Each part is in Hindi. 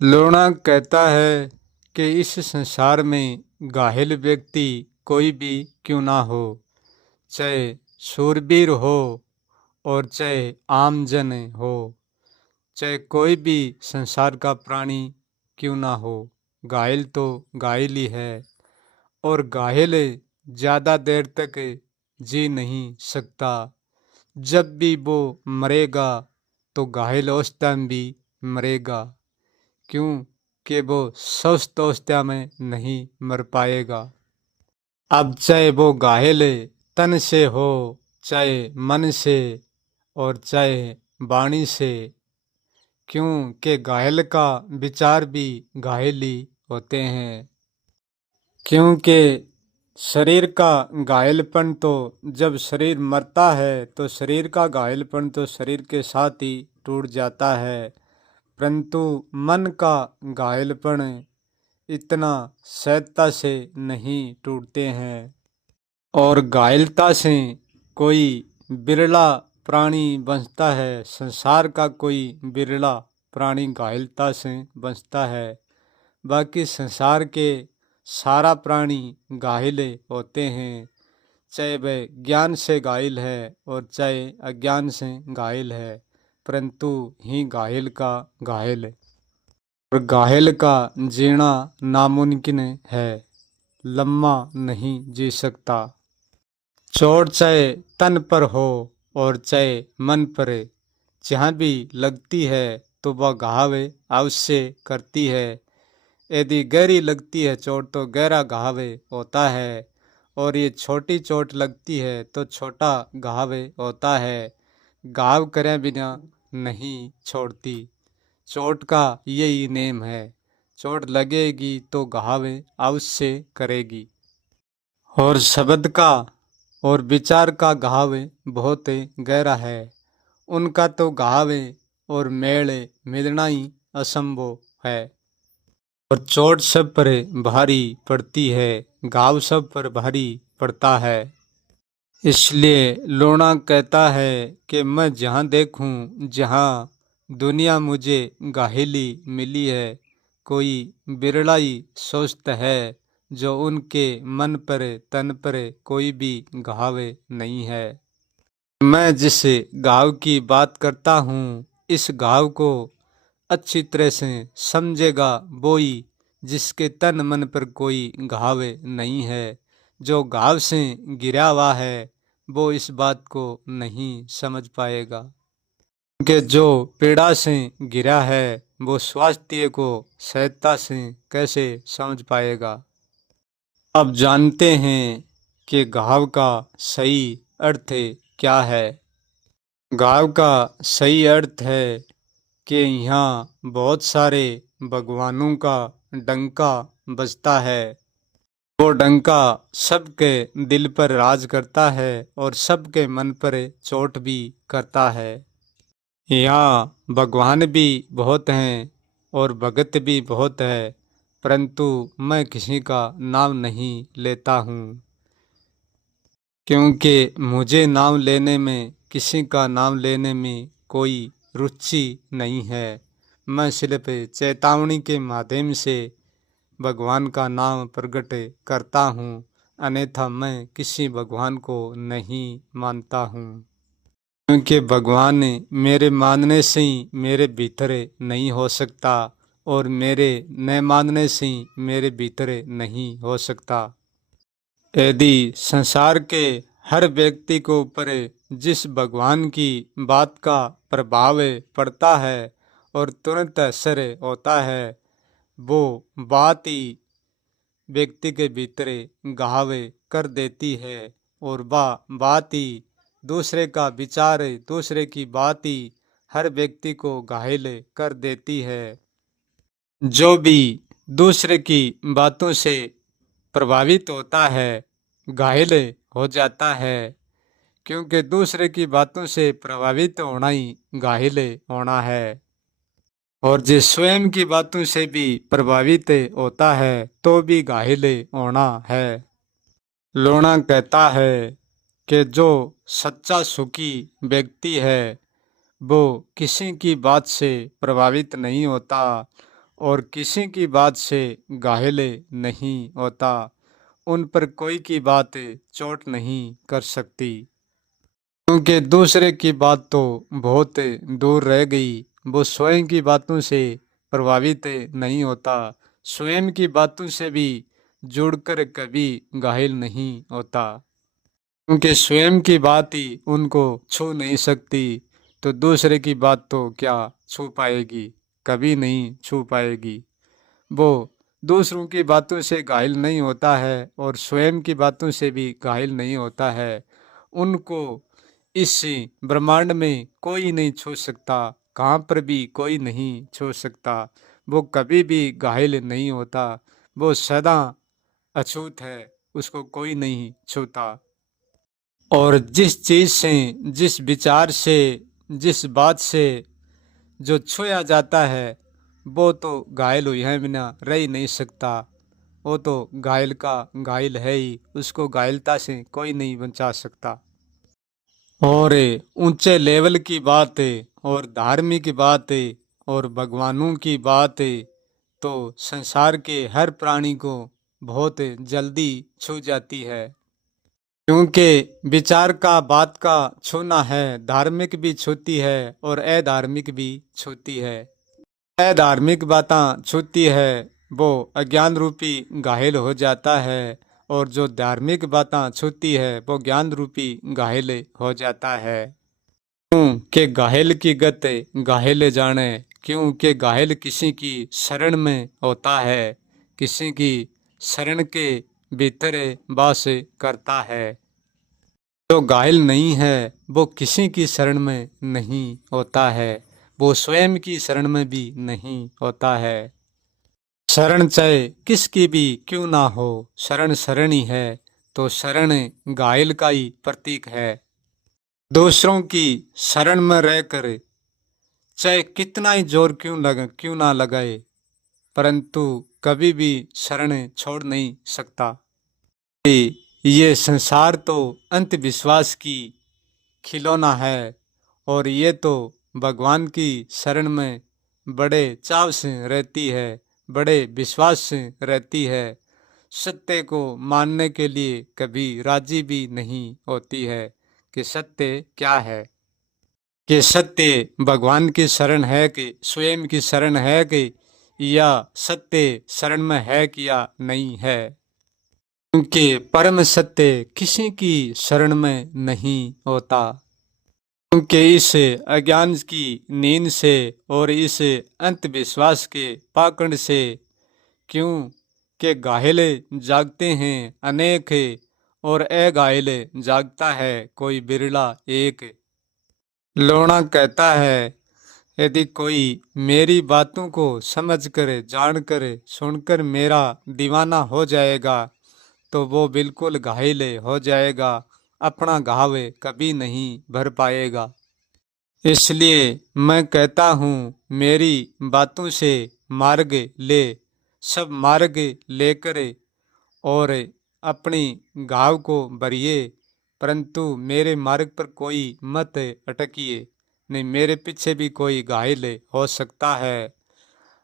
लोना कहता है कि इस संसार में घायल व्यक्ति कोई भी क्यों ना हो, चाहे शूरवीर हो और चाहे आम जन हो, चाहे कोई भी संसार का प्राणी क्यों ना हो, घायल तो घायल ही है। और घायल ज़्यादा देर तक जी नहीं सकता। जब भी वो मरेगा तो घायल अवस्था में भी मरेगा, क्यों कि वो स्वस्थ अवस्था में नहीं मर पाएगा। अब चाहे वो घायल तन से हो, चाहे मन से और चाहे वाणी से, क्यों कि घायल का विचार भी घायल ही होते हैं। क्योंकि शरीर का घायलपन तो जब शरीर मरता है तो शरीर का घायलपन तो शरीर के साथ ही टूट जाता है, परंतु मन का घायलपन इतना सहजता से नहीं टूटते हैं। और घायलता से कोई बिरला प्राणी बचता है, संसार का कोई बिरला प्राणी घायलता से बचता है। बाकी संसार के सारा प्राणी घायल होते हैं, चाहे वह ज्ञान से घायल है और चाहे अज्ञान से घायल है, परंतु ही घायल का घायल है। और घायल का जीना नामुमकिन है, लम्मा नहीं जी सकता। चोट चाहे तन पर हो और चाहे मन पर, जहाँ भी लगती है तो वह घाव अवश्य करती है। यदि गहरी लगती है चोट तो गहरा घाव होता है, और ये छोटी चोट लगती है तो छोटा घाव होता है। घाव करे बिना नहीं छोड़ती, चोट का यही नेम है। चोट लगेगी तो घाव अवश्य करेगी। और शब्द का और विचार का घाव बहुत गहरा है, उनका तो घाव और मेल मिलना ही असंभव है। और चोट सब पर भारी पड़ती है, घाव सब पर भारी पड़ता है। इसलिए लोना कहता है कि मैं जहाँ देखूं, जहाँ दुनिया मुझे घायली मिली है, कोई बिरला ही सोचता है जो उनके मन पर तन पर कोई भी घाव नहीं है। मैं जिस घाव की बात करता हूँ, इस घाव को अच्छी तरह से समझेगा वो ही जिसके तन मन पर कोई घाव नहीं है। जो घाव से गिरा हुआ है वो इस बात को नहीं समझ पाएगा, क्योंकि जो पीड़ा से गिरा है वो स्वास्थ्य को सहजता से कैसे समझ पाएगा। अब जानते हैं कि घाव का सही अर्थ क्या है। घाव का सही अर्थ है कि यहाँ बहुत सारे भगवानों का डंका बजता है। वो डंका सबके दिल पर राज करता है और सबके मन पर चोट भी करता है। यहाँ भगवान भी बहुत हैं और भगत भी बहुत है, परंतु मैं किसी का नाम नहीं लेता हूँ, क्योंकि मुझे नाम लेने में, किसी का नाम लेने में कोई रुचि नहीं है। मैं सिर्फ चेतावनी के माध्यम से भगवान का नाम प्रकट करता हूँ, अन्यथा मैं किसी भगवान को नहीं मानता हूँ। क्योंकि भगवान मेरे मानने से ही मेरे भीतर नहीं हो सकता और मेरे न मानने से ही मेरे भीतर नहीं हो सकता। यदि संसार के हर व्यक्ति को ऊपर जिस भगवान की बात का प्रभाव पड़ता है और तुरंत असर होता है, वो बात ही व्यक्ति के भीतर घाव कर देती है, और वह बात ही दूसरे का विचार, दूसरे की बात ही हर व्यक्ति को घायल कर देती है। जो भी दूसरे की बातों से प्रभावित होता है घायल हो जाता है, क्योंकि दूसरे की बातों से प्रभावित होना ही घायल होना है। और जो स्वयं की बातों से भी प्रभावित होता है तो भी घायल होना है। लोना कहता है कि जो सच्चा सुखी व्यक्ति है वो किसी की बात से प्रभावित नहीं होता और किसी की बात से घायल नहीं होता। उन पर कोई की बात चोट नहीं कर सकती, क्योंकि दूसरे की बात तो बहुत दूर रह गई। वो स्वयं की बातों से प्रभावित नहीं होता, स्वयं की बातों से भी जुड़कर कभी घायल नहीं होता, क्योंकि स्वयं की बात ही उनको छू नहीं सकती, तो दूसरे की बात तो क्या छू पाएगी, कभी नहीं छू पाएगी। वो दूसरों की बातों से घायल नहीं होता है और स्वयं की बातों से भी घायल नहीं होता है। उनको इस ब्रह्मांड में कोई नहीं छू सकता, कहाँ पर भी कोई नहीं छू सकता। वो कभी भी घायल नहीं होता, वो सदा अछूत है, उसको कोई नहीं छूता। और जिस चीज से, जिस विचार से, जिस बात से जो छुआ जाता है, वो तो घायल हुई है बिना रह ही नहीं सकता। वो तो घायल का घायल है ही, उसको घायलता से कोई नहीं बचा सकता। और ऊंचे लेवल की बात है और धार्मिक बात है और भगवानों की बात है, तो संसार के हर प्राणी को बहुत जल्दी छू जाती है, क्योंकि विचार का बात का छूना है, धार्मिक भी छूती है और अधार्मिक भी छूती है। अधार्मिक बातें छूती है, वो अज्ञान रूपी घायल हो जाता है, और जो धार्मिक बातें छूती है वो ज्ञान रूपी घायल हो जाता है। क्यों के घायल की गत घायल जाने, क्यों के घायल किसी की शरण में होता है, किसी की शरण के भीतर वास करता है। जो घायल नहीं है वो किसी की शरण में नहीं होता है, वो स्वयं की शरण में भी नहीं होता है। शरण चाहे किसकी भी क्यों ना हो, शरण शरण ही है, तो शरण घायल का ही प्रतीक है। दूसरों की शरण में रहकर चाहे कितना ही जोर क्यों ना लगाए, परंतु कभी भी शरण छोड़ नहीं सकता। ये संसार तो अंधविश्वास की खिलौना है, और ये तो भगवान की शरण में बड़े चाव से रहती है, बड़े विश्वास से रहती है। सत्य को मानने के लिए कभी राजी भी नहीं होती है कि सत्य क्या है, कि सत्य भगवान की शरण है कि स्वयं की शरण है, कि या सत्य शरण में है कि या नहीं है। क्योंकि परम सत्य किसी की शरण में नहीं होता, क्योंकि इस अज्ञान की नींद से और इस अंधविश्वास के पाखंड से, क्यों के घायले जागते हैं अनेक, और अघायल जागता है कोई बिरला एक। लोना कहता है, यदि कोई मेरी बातों को समझ कर, जान कर, सुनकर मेरा दीवाना हो जाएगा, तो वो बिल्कुल घायल हो जाएगा, अपना घाव कभी नहीं भर पाएगा। इसलिए मैं कहता हूँ, मेरी बातों से मार्ग ले, सब मार्ग लेकर और अपनी घाव को भरिए, परंतु मेरे मार्ग पर कोई मत अटकिए। नहीं, मेरे पीछे भी कोई घायल हो सकता है।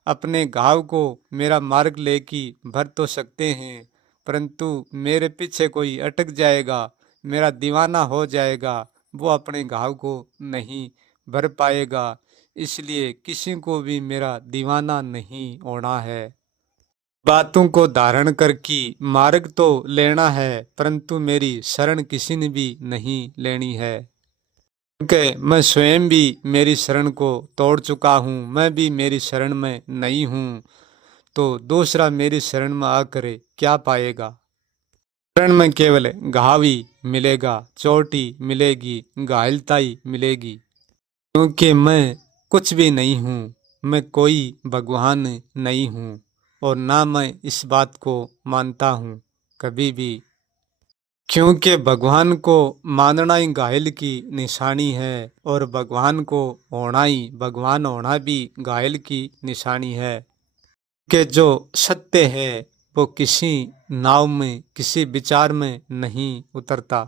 अपने घाव को मेरा मार्ग लेके भर तो सकते हैं, परंतु मेरे पीछे कोई अटक जाएगा, मेरा दीवाना हो जाएगा, वो अपने घाव को नहीं भर पाएगा। इसलिए किसी को भी मेरा दीवाना नहीं होना है। बातों को धारण करके मार्ग तो लेना है, परंतु मेरी शरण किसी ने भी नहीं लेनी है, क्योंकि मैं स्वयं भी मेरी शरण को तोड़ चुका हूँ, मैं भी मेरी शरण में नहीं हूँ, तो दूसरा मेरी शरण में आकर क्या पाएगा। शरण में केवल घाव ही मिलेगा, चोट ही मिलेगी, घायलता ही मिलेगी, क्योंकि मैं कुछ भी नहीं हूँ, मैं कोई भगवान नहीं हूँ, और ना मैं इस बात को मानता हूँ कभी भी। क्योंकि भगवान को मानना ही घायल की निशानी है, और भगवान को होना ही, भगवान होना भी घायल की निशानी है। कि जो सत्य है वो किसी नाव में, किसी विचार में नहीं उतरता,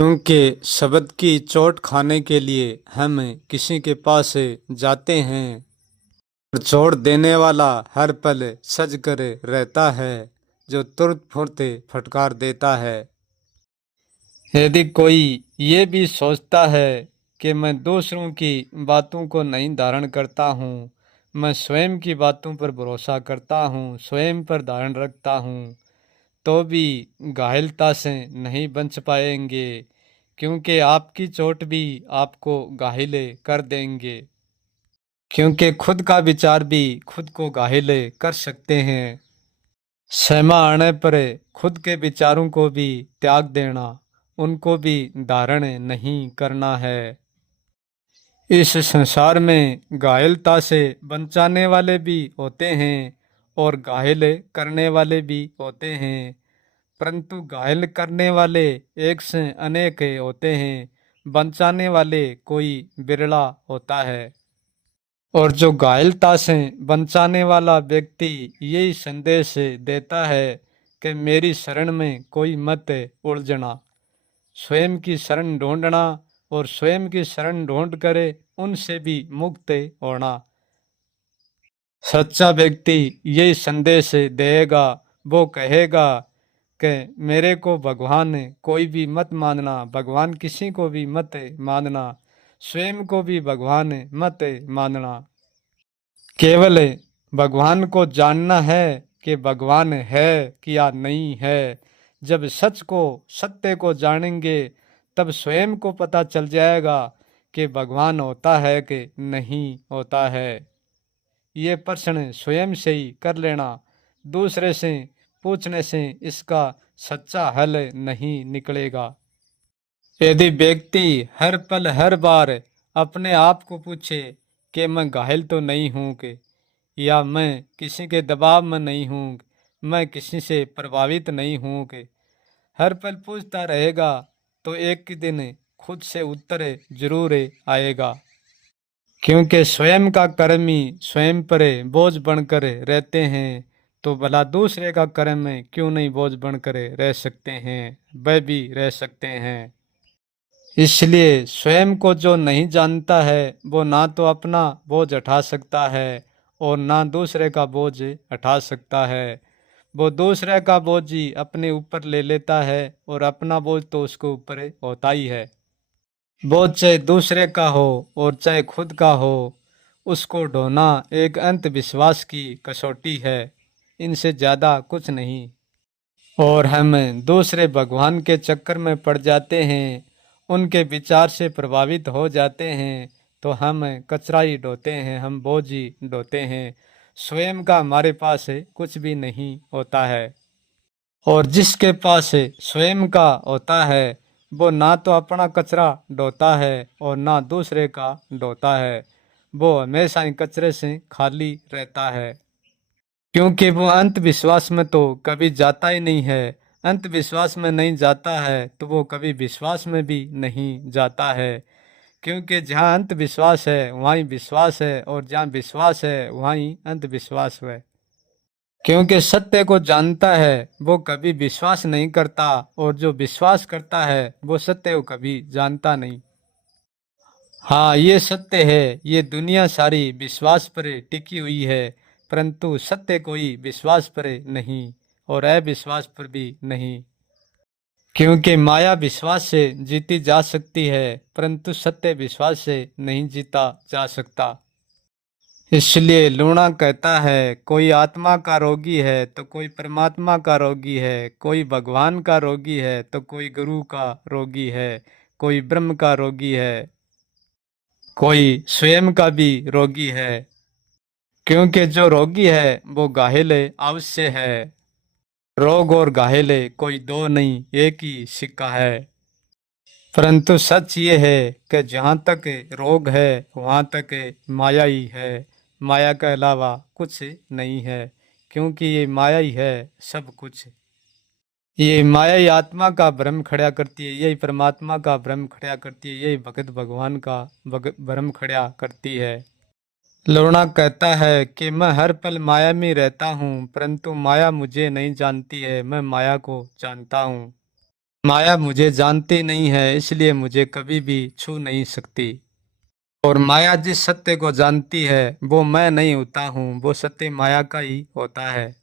क्योंकि शब्द की चोट खाने के लिए हम किसी के पास जाते हैं, और छोड़ देने वाला हर पल सज कर रहता है, जो तुरंत फुर्ते फटकार देता है। यदि कोई ये भी सोचता है कि मैं दूसरों की बातों को नहीं धारण करता हूँ, मैं स्वयं की बातों पर भरोसा करता हूँ, स्वयं पर धारण रखता हूँ, तो भी घायलता से नहीं बच पाएंगे, क्योंकि आपकी चोट भी आपको घायल कर देंगे। क्योंकि खुद का विचार भी खुद को घायल कर सकते हैं। समय आने पर खुद के विचारों को भी त्याग देना, उनको भी धारण नहीं करना है। इस संसार में घायलता से बचाने वाले भी होते हैं और घायल करने वाले भी होते हैं, परंतु घायल करने वाले एक से अनेक होते हैं, बचाने वाले कोई बिरला होता है। और जो घायलता से बचाने वाला व्यक्ति यही संदेश देता है कि मेरी शरण में कोई मत उलझना, स्वयं की शरण ढूंढना और स्वयं की शरण ढूंढ कर उनसे भी मुक्त होना। सच्चा व्यक्ति यही संदेश देगा, वो कहेगा कि मेरे को भगवान कोई भी मत मानना, भगवान किसी को भी मत मानना, स्वयं को भी भगवान मत मानना। केवल भगवान को जानना है कि भगवान है कि या नहीं है। जब सच को, सत्य को जानेंगे, तब स्वयं को पता चल जाएगा कि भगवान होता है कि नहीं होता है। ये प्रश्न स्वयं से ही कर लेना, दूसरे से पूछने से इसका सच्चा हल नहीं निकलेगा। यदि व्यक्ति हर पल हर बार अपने आप को पूछे कि मैं घायल तो नहीं हूँ कि, या मैं किसी के दबाव में नहीं हूँ, मैं किसी से प्रभावित नहीं हूँ कि, हर पल पूछता रहेगा, तो एक दिन खुद से उत्तर जरूर आएगा। क्योंकि स्वयं का कर्म ही स्वयं पर बोझ बनकर रहते हैं, तो भला दूसरे का कर्म क्यों नहीं बोझ बनकर रह सकते हैं, वह भी रह सकते हैं। इसलिए स्वयं को जो नहीं जानता है, वो ना तो अपना बोझ उठा सकता है और ना दूसरे का बोझ उठा सकता है। वो दूसरे का बोझ ही अपने ऊपर ले लेता है और अपना बोझ तो उसके ऊपर होता ही है। बोझ चाहे दूसरे का हो और चाहे खुद का हो, उसको ढोना एक अंधविश्वास की कसौटी है, इनसे ज़्यादा कुछ नहीं। और हम दूसरे भगवान के चक्कर में पड़ जाते हैं, उनके विचार से प्रभावित हो जाते हैं, तो हम कचरा ही ढोते हैं, हम बोझ ही ढोते हैं। स्वयं का हमारे पास कुछ भी नहीं होता है। और जिसके पास स्वयं का होता है, वो ना तो अपना कचरा ढोता है और ना दूसरे का ढोता है, वो हमेशा ही कचरे से खाली रहता है। क्योंकि वो अंधविश्वास में तो कभी जाता ही नहीं है। अंधविश्वास में नहीं जाता है तो वो कभी विश्वास में भी नहीं जाता है। क्योंकि जहाँ अंधविश्वास है वहाँ ही विश्वास है, और जहाँ विश्वास है वहाँ ही अंधविश्वास है। क्योंकि सत्य को जानता है वो कभी विश्वास नहीं करता, और जो विश्वास करता है वो सत्य को कभी जानता नहीं। हाँ, ये सत्य है, ये दुनिया सारी विश्वास पर टिकी हुई है, परंतु सत्य कोई विश्वास पर नहीं और अविश्वास पर भी नहीं। क्योंकि माया विश्वास से जीती जा सकती है, परंतु सत्य विश्वास से नहीं जीता जा सकता। इसलिए लूणा कहता है, कोई आत्मा का रोगी है तो कोई परमात्मा का रोगी है, कोई भगवान का रोगी है तो कोई गुरु का रोगी है, कोई ब्रह्म का रोगी है, कोई स्वयं का भी रोगी है। क्योंकि जो रोगी है वो घायल अवश्य है। रोग और घायल कोई दो नहीं, एक ही सिक्का है। परंतु सच ये है कि जहाँ तक रोग है वहाँ तक माया ही है, माया के अलावा कुछ नहीं है। क्योंकि ये माया ही है सब कुछ। ये माया ही आत्मा का भ्रम खड़ा करती है, यही परमात्मा का भ्रम खड़ा करती है, यही भगत भगवान का भ्रम खड़ा करती है। लोना कहता है कि मैं हर पल माया में रहता हूँ, परंतु माया मुझे नहीं जानती है, मैं माया को जानता हूँ। माया मुझे जानती नहीं है, इसलिए मुझे कभी भी छू नहीं सकती। और माया जिस सत्य को जानती है वो मैं नहीं होता हूँ, वो सत्य माया का ही होता है।